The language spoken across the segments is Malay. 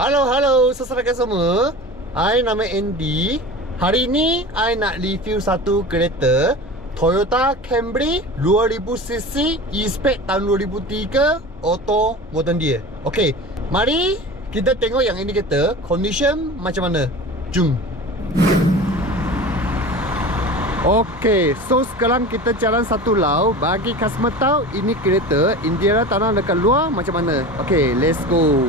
Halo saudara semua. I nama Andy. Hari ini I nak review satu kereta Toyota Camry 2000cc E-Spec tahun 2003 auto modern dia. Okey, mari kita tengok yang ini kereta condition macam mana. Jom. Okey, so sekarang kita jalan satu lau bagi customer tahu ini kereta interior tanah dekat luar macam mana. Okey, let's go.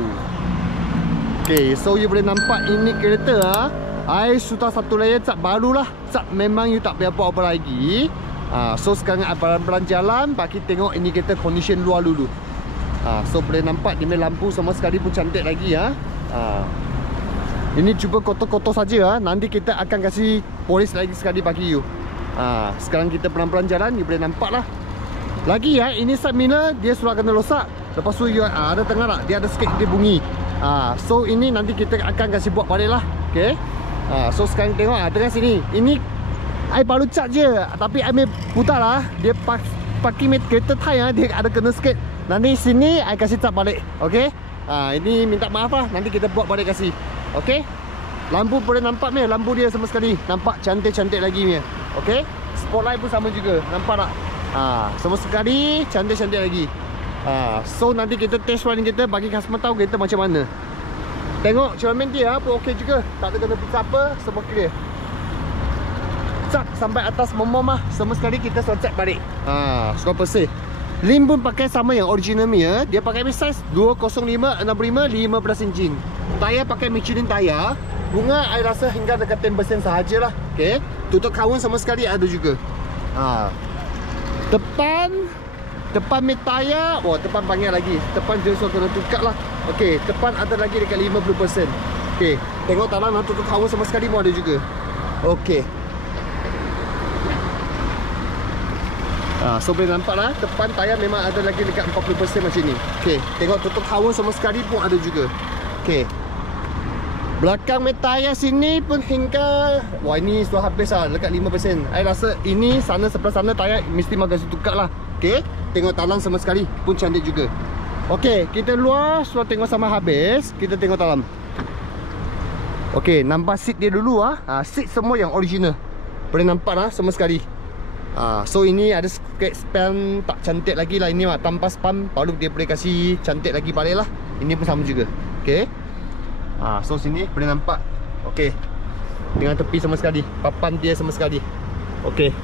Okay, so you boleh nampak ini kereta I sudah satu layer cat baru lah. Cat memang you tak boleh apa-apa lagi. So sekarang I pelan-pelan jalan bagi tengok ini kereta condition luar dulu. So boleh nampak dia lampu sama sekali pun cantik lagi ya. Ini cuba kotor-kotor saja. Nanti kita akan kasih polis lagi sekali bagi you. Sekarang kita pelan-pelan jalan, you boleh nampak lah. Lagi ya, ini side mirror dia sudah kena rosak. Lepas tu you ada tengah tak? Dia ada sikit dia bunyi. So ini nanti kita akan kasih buat balik lah. Okay. So sekarang tengok tengah sini. Ini I baru cat je, tapi I ambil putar lah. Dia parking kereta Thai dia ada kena sikit. Nanti sini I kasih cat balik. Okay. Ini minta maaf lah. Nanti kita buat balik kasih. Okay. Lampu boleh nampak ni, lampu dia sama sekali nampak cantik-cantik lagi ni. Okay. Spotlight pun sama juga. Nampak tak? Sama sekali cantik-cantik lagi. So nanti kita test run kita bagi customer tahu kereta macam mana. Tengok cermin dia pun okey juga. Tak ada kena pizza apa, semua clear. Cat sampai atas momom lah. Semua sekali kita sudah check balik. Sudah bersih. Lim pun pakai sama yang original ni ya. Dia pakai size 205 65 15 inch. Tayar pakai Michelin tayar. Bunga I rasa hingga dekat 10% sahajalah. Okey. Tutup kawan sama sekali ada juga. Depan metaya, depan panggil lagi. Depan dia suruh kena tukar lah. Okey, depan ada lagi dekat 50%. Okey, tengok tanah nak tutup kawan sama sekali pun ada juga. Okey. So boleh nampak lah, depan tayar memang ada lagi dekat 40% macam ni. Okey, tengok tutup kawan sama sekali pun ada juga. Okey. Belakang metaya sini pun hingga ini sudah habis lah, dekat 5%. I rasa ini sana sebelah sana tayar mesti mau kasi tukar lah. Okey, tengok talang sama sekali pun cantik juga. Okey, kita luar sudah tengok sama habis. Kita tengok dalam. Okey, nampak seat dia dulu seat semua yang original. Boleh nampak lah sama sekali. So ini ada sikit span tak cantik lagi lah. Ini tanpa span baru dia boleh kasih cantik lagi balik lah. Ini pun sama juga. Okey. So sini boleh nampak. Okey. Dengan tepi sama sekali. Papan dia sama sekali. Okey.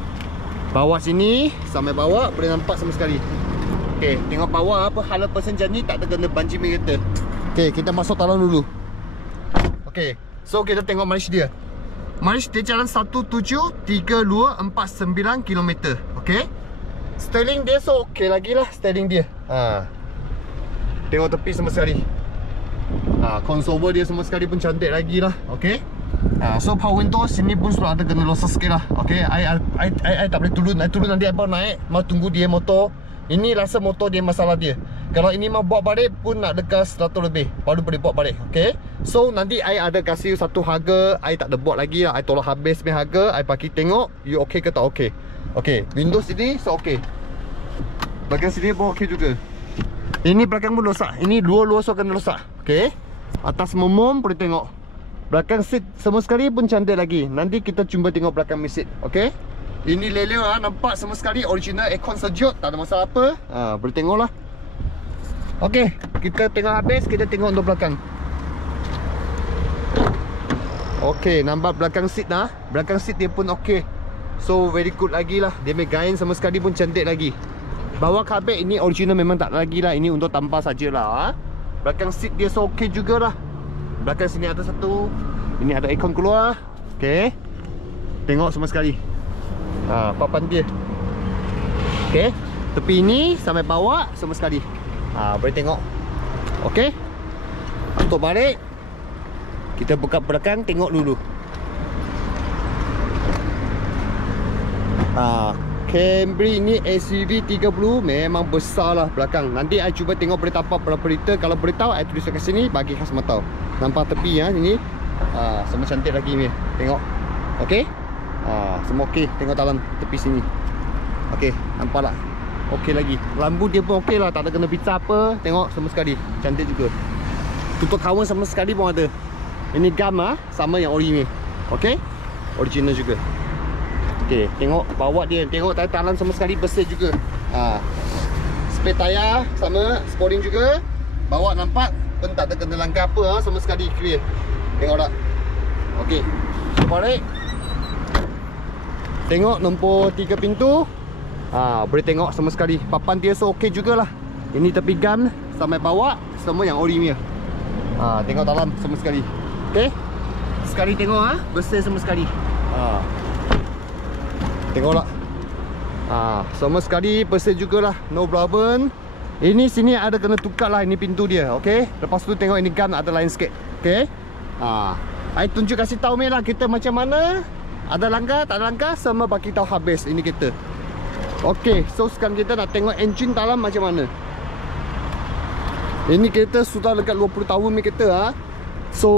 Bawah sini sampai bawah boleh nampak sama sekali. Okey, tengok bawah apa 100% janji tak terkena banjir kereta. Okey, kita masuk dalam dulu. Okey, so kita tengok mileage dia. Mileage dia jalan 173249 km. Okey. Styling dia so okey lagi lah styling dia. Tengok tepi sama sekali. Console dia semua sekali pun cantik lagi lah. Okey. So power window sini pun sudah ada kena loss sikit lah. Okay, I tak boleh turun. I turun nanti apa naik. Mau tunggu dia motor. Ini rasa motor dia masalah dia. Kalau ini mau buat balik pun nak dekat 100 lebih baru boleh buat balik. Okay. So nanti I ada kasih satu harga. I tak ada buat lagi lah. I tolak habis punya harga. I bagi tengok you okay ke tak okay. Okay, windows sini so okay. Belakang sini pun okay juga. Ini belakang pun rosak. Ini luar so kena rosak. Okay. Atas momom boleh tengok. Belakang seat semua sekali pun cantik lagi. Nanti kita cuba tengok belakang seat. Okey. Ini lelio nampak semua sekali original, aircon sejuk, tak ada masalah apa. Boleh tengok lah. Okey, kita tengok habis, kita tengok untuk belakang. Okey, nampak belakang seat lah. Belakang seat dia pun okey. So very good lagi lah. Dia megain sama sekali pun cantik lagi. Bawah kabel ini original memang tak lagi lah. Ini untuk tampal sajalah. Belakang seat dia so okey jugalah. Belakang sini ada satu. Ini ada aircon keluar. Okey. Tengok semua sekali. Papan dia. Okey. Tepi ini sampai bawah semua sekali. Boleh tengok. Okey. Untuk balik kita buka belakang tengok dulu. Camry ni SUV 30 memang besar lah belakang. Nanti I cuba tengok boleh tapak berapa liter. Kalau boleh tahu I tulis kat sini bagi customer tahu. Nampak tepi sini. Semua cantik lagi ni. Tengok. Okey. Semua okey. Tengok dalam tepi sini. Okey, nampak tak? Okey lagi. Lampu dia pun okey lah, tak ada kena pizza apa. Tengok semua sekali. Cantik juga. tutup kawan sama sekali pun ada. Ini gam sama yang ori ni. Okey. Original juga. Okey, tengok bawa dia, tengok talan sama sekali bersih juga. Spare tayar sama, sporing juga. Bawa nampak pun tak ada kena langgar apa sama sekali, clear. Tengok tak? Okey. Balik. Tengok nombor 3 pintu. Boleh tengok sama sekali. Papan dia so okey jugalah. Ini tepi gam sampai bawah semua yang ori punya. Tengok dalam sama sekali. Okey. Sekali tengok bersih sama sekali. Tengoklah. Sama sekali bersih jugalah. No problem. Ini sini ada kena tukar lah ini pintu dia. Okey. Lepas tu tengok ini gam ada lain sikit. Okey. I tunjuk kasih tahu lah kita macam mana. Ada langgar, tak ada langgar, semua bagi tahu habis ini kita. Okey, so sekarang kita nak tengok engine dalam macam mana. Ini kereta sudah dekat 20 tahun ni kereta So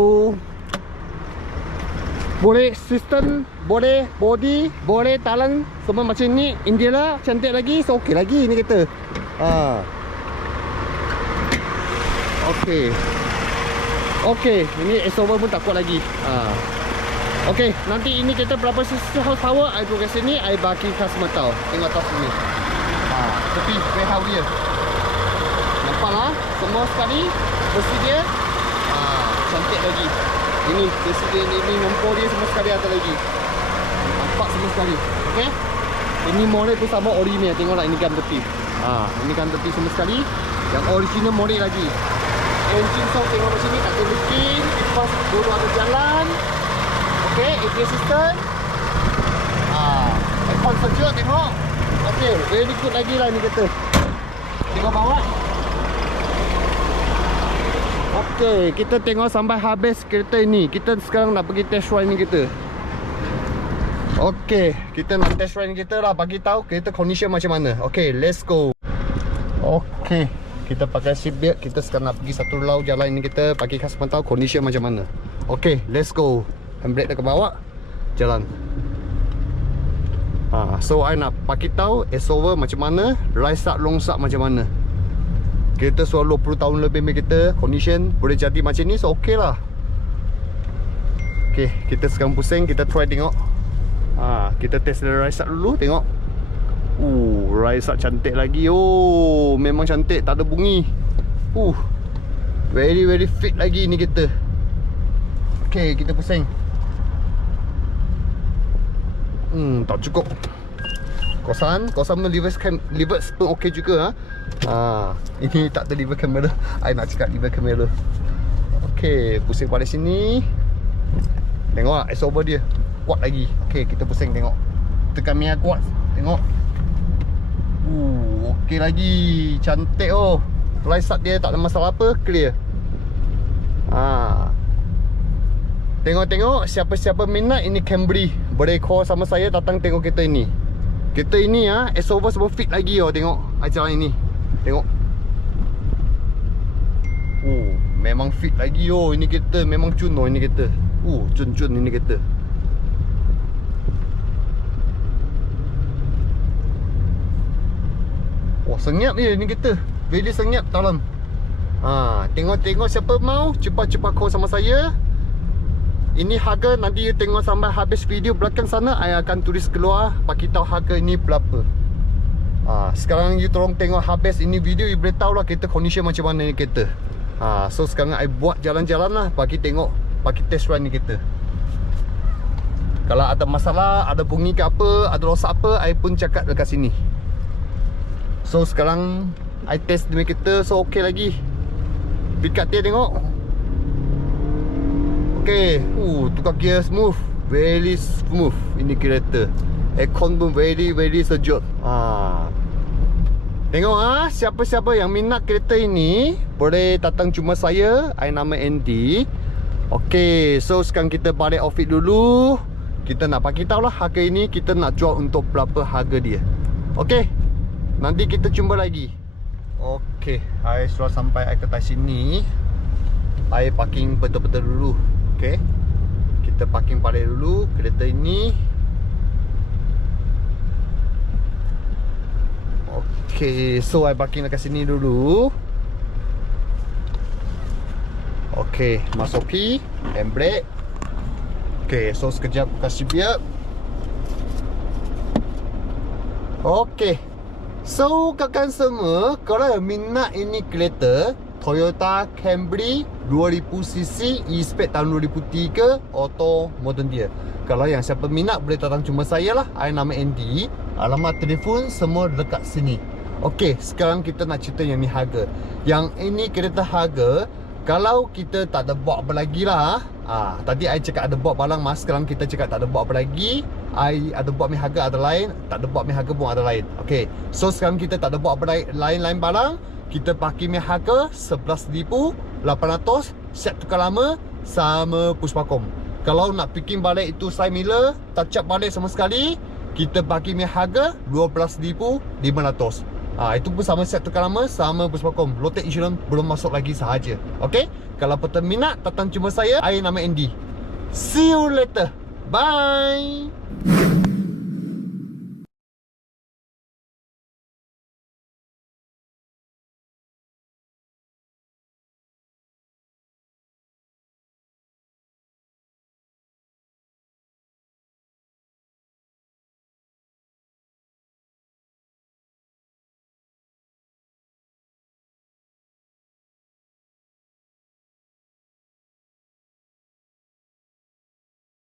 boleh sistem, boleh body, boleh talan semua macam ni. India lah, cantik lagi, so okey lagi ni kereta. Okey. Okey, ini S-over pun tak kuat lagi. Okey, nanti ini kita berapa horsepower I go kat sini, I bagi customer tahu. Tengok atas sini. Tepi warehouse dia. Nampak lah, semua sekali bersih dia. Cantik lagi. Ini bersih dia, ini nombor dia semua sekali ada lagi. Nampak semua sekali. Okey. Ini model tu sama ori ni, tengoklah ini gam tepi. Ini gam tepi semua sekali. Yang original model lagi. Engine sound tengok macam ni, tak ada leaking, kipas dulu ada jalan. Okey, ABS system. Aircon sejuk tengok. Okey, very good lagi lah ni kereta. Tengok bawah. Okey, kita tengok sampai habis kereta ini. Kita sekarang nak pergi test ride ni kereta. Okey, kita nak test ride ni kereta lah, bagi tahu kereta condition macam mana. Okey, let's go. Okey, kita pakai seat belt. Kita sekarang nak pergi satu lau jalan ini kita bagi customer tahu condition macam mana. Okey, let's go. Handbrake dah ke bawah, jalan. So I nak bagi tahu S-over macam mana, right start, long start macam mana. Kita sudah 20 tahun lebih kita, condition boleh jadi macam ni, so okey lah. Okey, kita sekarang pusing, kita try tengok. Kita test right start dulu, tengok. Right start cantik lagi. Memang cantik, tak ada bunyi. Very very fit lagi ni kita. Okey, kita pusing. Tak cukup. Kosan pun lever pun okey juga. Ini tak ada lever kamera. I nak cakap lever kamera. Okey, pusing balik sini. Tengok S-over dia kuat lagi. Okey, kita pusing tengok. Tekan minyak kuat. Tengok. Okey lagi. Cantik right start dia tak ada masalah apa, clear. Tengok-tengok siapa-siapa minat ini Camry, boleh call sama saya datang tengok kereta ini. Kereta ini S-over semua fit lagi tengok acara ini. Tengok. Memang fit lagi ini kereta, memang cun ini kereta. Cun-cun ini kereta. Senyap dia ini kereta. Very senyap dalam. Tengok-tengok siapa mau cepat-cepat call sama saya. Ini harga nanti you tengok sampai habis video belakang sana, I akan tulis keluar bagi tahu harga ini berapa. Sekarang you tolong tengok habis ini video, you boleh tahu lah kereta condition macam mana ni kereta. So sekarang I buat jalan-jalan lah bagi tengok, bagi test ride ni kereta. Kalau ada masalah, ada bunyi ke apa, ada rosak apa, I pun cakap dekat sini. So sekarang I test demi kereta, so okey lagi. Pick up dia tengok. Okay, tukar gear smooth, very smooth ini kereta. Aircon pun very very sejuk. Tengok siapa-siapa yang minat kereta ini boleh datang jumpa saya. I nama Andy. Okay, so sekarang kita balik outfit dulu. Kita nak bagi tahu lah harga ini kita nak jual untuk berapa harga dia. Okay, nanti kita jumpa lagi. Okay, I sudah sampai I ke sini. I parking betul-betul dulu. Okay, kita parking balik dulu kereta ini. Okay, so I parking dekat sini dulu. Okay, masuki handbrake. Okay, so sekejap kasih biar. Okay, so kakan semua, kalau yang minat ini kereta Toyota Camry 2000cc e-spec tahun 2003 auto modern dia. Kalau yang siapa minat boleh datang cuma saya lah. I nama Andy. Alamat telefon semua dekat sini. Okay, sekarang kita nak cerita yang ni harga. Yang ini kereta harga, kalau kita tak ada buat apa lagi lah. Tadi I cakap ada buat barang mas. Sekarang kita cakap tak ada buat apa lagi. I ada buat mi harga ada lain. Tak ada buat mi harga pun ada lain. Okay, so sekarang kita tak ada buat apa lain-lain barang. Kita pakai mi harga 11,800. Set tukar lama sama Puspakom. Kalau nak picking balik itu side mirror, touch up balik sama sekali, kita pakai mi harga 12,500. Itu pun sama set tukar lama sama Puspakom. Lotek insurance belum masuk lagi sahaja. Okay, kalau petang minat datang cuma saya. I nama Andy. See you later. Bye.